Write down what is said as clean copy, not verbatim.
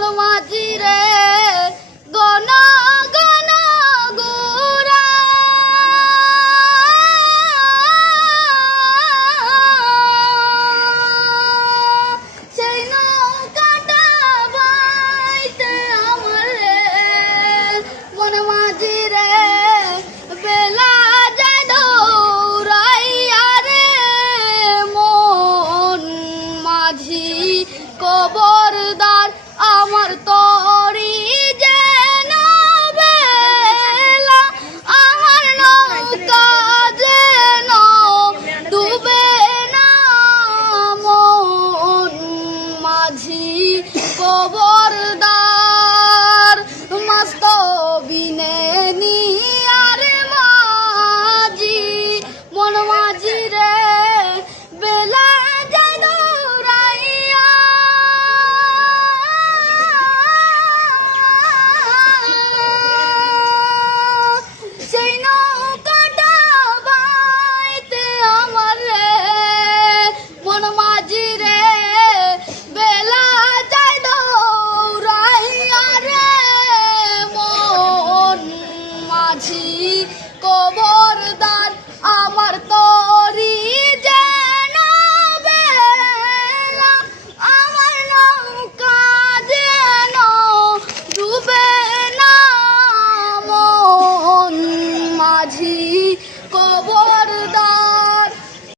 মন মাঝি রে গণ গণ গোরা সেই নৌকাটা বাইতে আমার রে মন মাঝি রে বেলা যায় দৌড়াইয়া রে মন মাঝি কবরদার আমার তরি যেন বেলা আমার নৌকা যেন ডুবে না মন মাঝি কবরদার মস্ত বিনে নিয়ার মাঝি মন মাঝি রে বেলা যায় দৌড়াইয়া সেই নৌকাটা বাইতে আমার রে মন মাঝি রে বেলা যায় দৌড়াইয়া রে মন মাঝি কবরদার আমার তরি যেন বেলা আমার নৌকা যেন ডুবে না মন মাঝি কবর